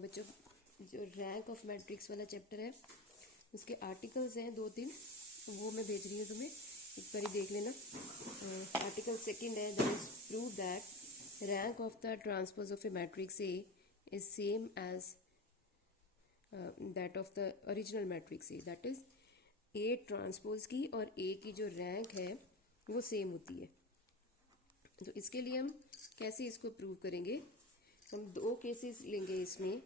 बच्चों जो rank of matrix वाला चैप्टर है उसके आर्टिकल्स हैं 2-3, वो मैं भेज रही हूँ तुम्हें, एक बार देख लेना। आर्टिकल सेकंड है, that is prove that rank of the transpose of a matrix A is same as that of the original matrix A, that is A transpose की और ए की जो रैंक है वो सेम होती है। तो इसके लिए हम कैसे इसको प्रूव करेंगे, हम दो केसेस लेंगे इसमें।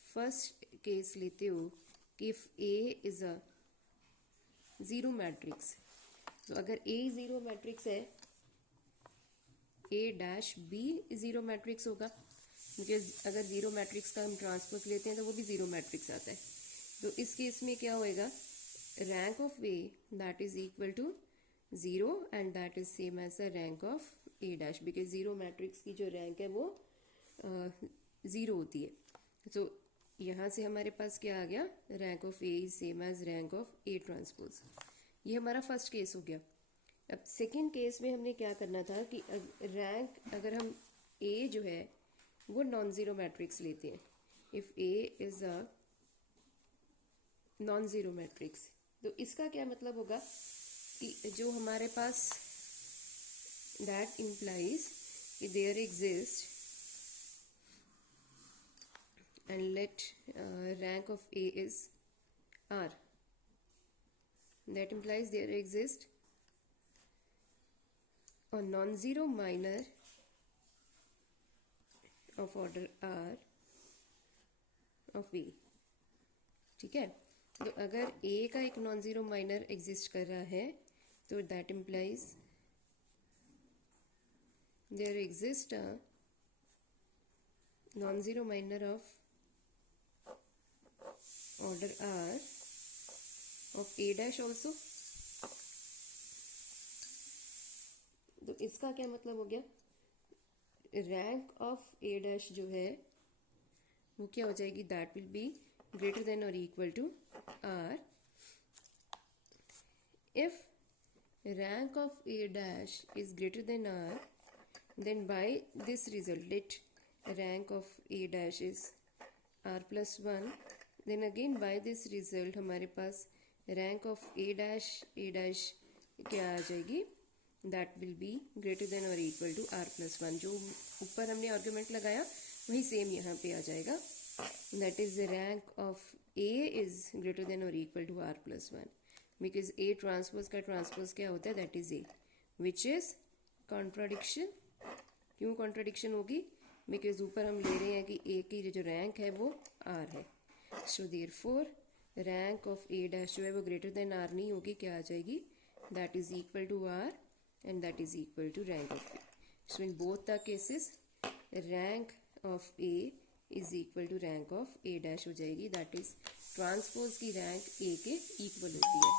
फर्स्ट केस लेते हो कि if A is a zero matrix, तो अगर ए जीरो मैट्रिक्स है ए डैश बी जीरो मैट्रिक्स होगा, बिकॉज अगर जीरो मैट्रिक्स का हम ट्रांसपोज लेते हैं तो वो भी जीरो मैट्रिक्स आता है। तो इस केस में क्या होएगा, rank of A that is equal to zero and that is same as the rank of A dash, because zero matrix की जो रैंक है वो ज़ीरो होती है। तो यहाँ से हमारे पास क्या आ गया, rank of A is same as rank of A transpose. ये हमारा फर्स्ट केस हो गया। अब सेकंड केस में हमने क्या करना था कि रैंक, अगर हम ए जो है वो नॉन ज़ीरो मैट्रिक्स लेते हैं, if A is a non zero matrix, तो इसका क्या मतलब होगा कि जो हमारे पास दैट इम्प्लाइज कि there exist and let rank of A is R. That implies there exists a non-zero minor of order R of A. ठीक है, तो अगर A का एक नॉन ज़ीरो माइनर एग्जिस्ट कर रहा है तो that implies there exist a non zero minor of order R of A dash also। तो इसका क्या मतलब हो गया, रैंक ऑफ A dash जो है वो क्या हो जाएगी, that will be greater than और equal to R if rank of A dash is greater than R, then by this result let rank of A dash is R plus 1, then again by this result हमारे पास rank of A dash क्या आ जाएगी, that will be greater than और equal to R plus 1। जो ऊपर हमने argument लगाया वही सेम यहाँ पे आ जाएगा, that is rank of A is greater than और equal to R plus 1, because A transpose का ट्रांसपोज क्या होता है, that is A, which is contradiction. क्यों कॉन्ट्राडिक्शन होगी, बिकॉज ऊपर हम ले रहे हैं कि ए की जो रैंक है वो आर है। So therefore rank of A dash जो है वो ग्रेटर देन आर नहीं होगी, क्या आ जाएगी, that is equal to R and that is equal to rank of A. So in both the cases rank of A is equal to rank of A dash हो जाएगी, that is transpose की rank A के इक्वल होती है।